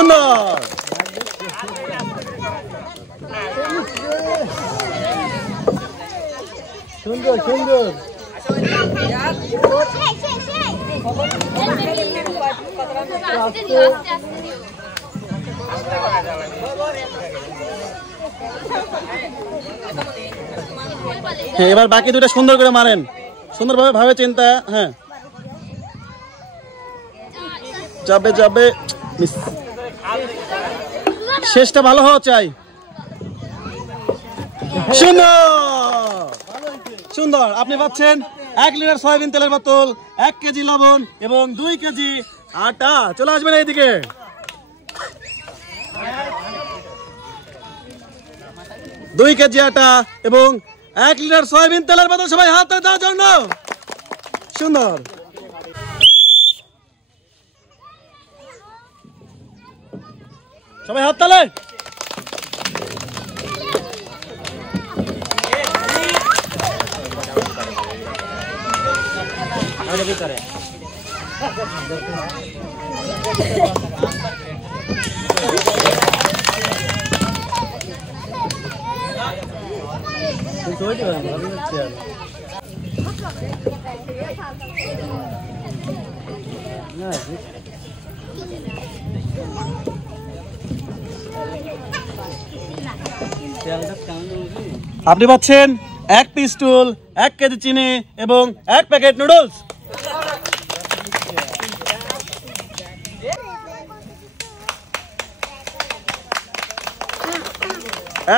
সুন্দর। সুন্দর সুন্দর। এবার বাকি দুটো সুন্দর করে মারেন, সুন্দরভাবে ভাবে চিন্তা। হ্যাঁ, যাবে যাবে, শেষটা ভালো হওয়া চাই। সুন্দর সুন্দর। আপনি পাচ্ছেন 1 লিটার সয়াবিন তেলের বোতল, 1 কেজি লবণ এবং 2 কেজি আটা। চলে আসবেন এইদিকে। দুই কেজি আটা এবং 1 লিটার সয়াবিন তেলের বোতল। সবাই হাতে দেওয়ার জন্য। সুন্দর। সবাই হাত তালে। আপনি পাচ্ছেন 1 পিস টুল, 1 কেজি চিনি এবং 1 প্যাকেট নুডলস।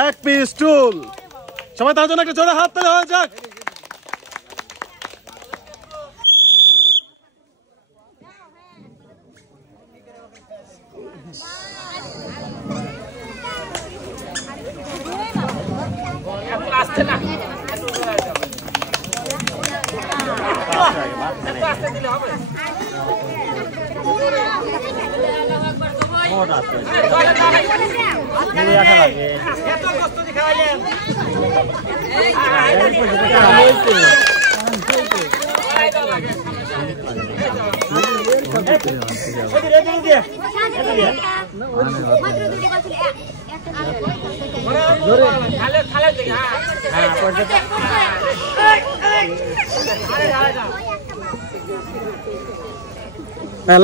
এক পিস টুল। সবাই তার জন্য একটা জোরে হাত তালি হয়ে যাক।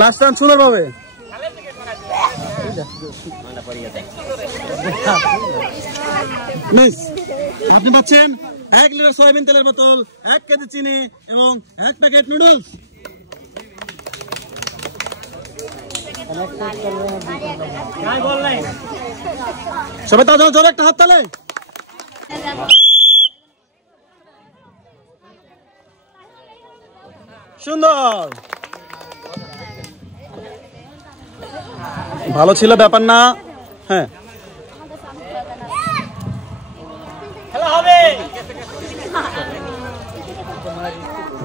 লাস্ট টাইম সুন্দর ভাবে। আপনি পাচ্ছেন 1 লিটার সয়াবিন তেলের বোতল, 1 কেজি চিনি এবং 1 প্যাকেট নুডলস। সবাই তার জন্য জোরে একটা হাত তালে। সুন্দর। ভালো ছিল ব্যাপার না? হ্যাঁ,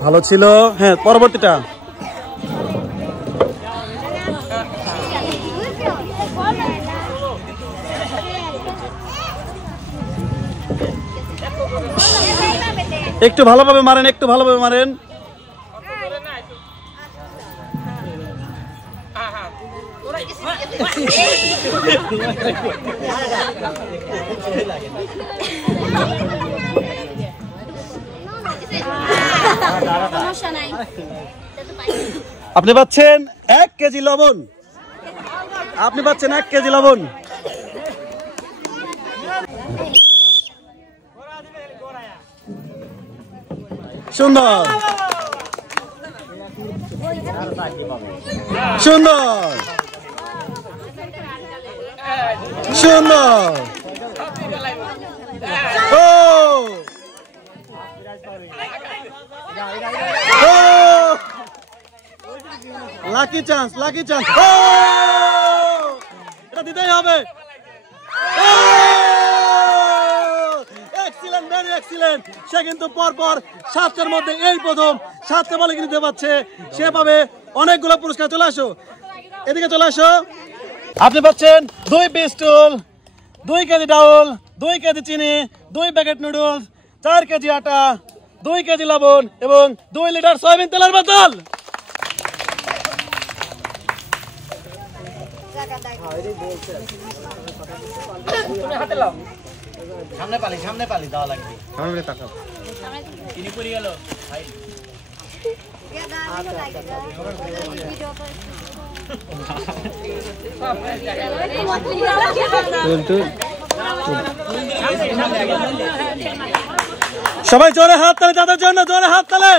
ভালো ছিল। হ্যাঁ, পরবর্তীটা একটু ভালোভাবে মারেন, একটু ভালোভাবে মারেন। আপনি পাচ্ছেন 1 কেজি লবণ। আপনি পাচ্ছেন 1 কেজি লবণ। সুন্দর সুন্দর সুন্দর। ও লাকি চান্স, লাকি চান্স। এটা দিতেই হবে। Excellent, very excellent. সে কিন্তু পরপর 7টার মধ্যে এই প্রথম 7টা বলে দিতে পারছে। সে পাবে অনেকগুলো পুরস্কার। চলে আসো, এদিকে চলে আসো। আপনি পাচ্ছেন 2 পিস টুল, 2 কেজি ডাউল, 2 কেজি চিনি, 2 প্যাকেট নুডলস, 4 কেজি আটা, 2 কেজি লবণ এবং 2 লিটার সয়াবিন তেলের বোতল। সামনে পালি দেওয়া লাগবে। সামনে তাকাও। তিনি পড়ে গেল ভাই। সবাই জোরে হাত তালে, তাদের জন্য জোরে হাত তালে।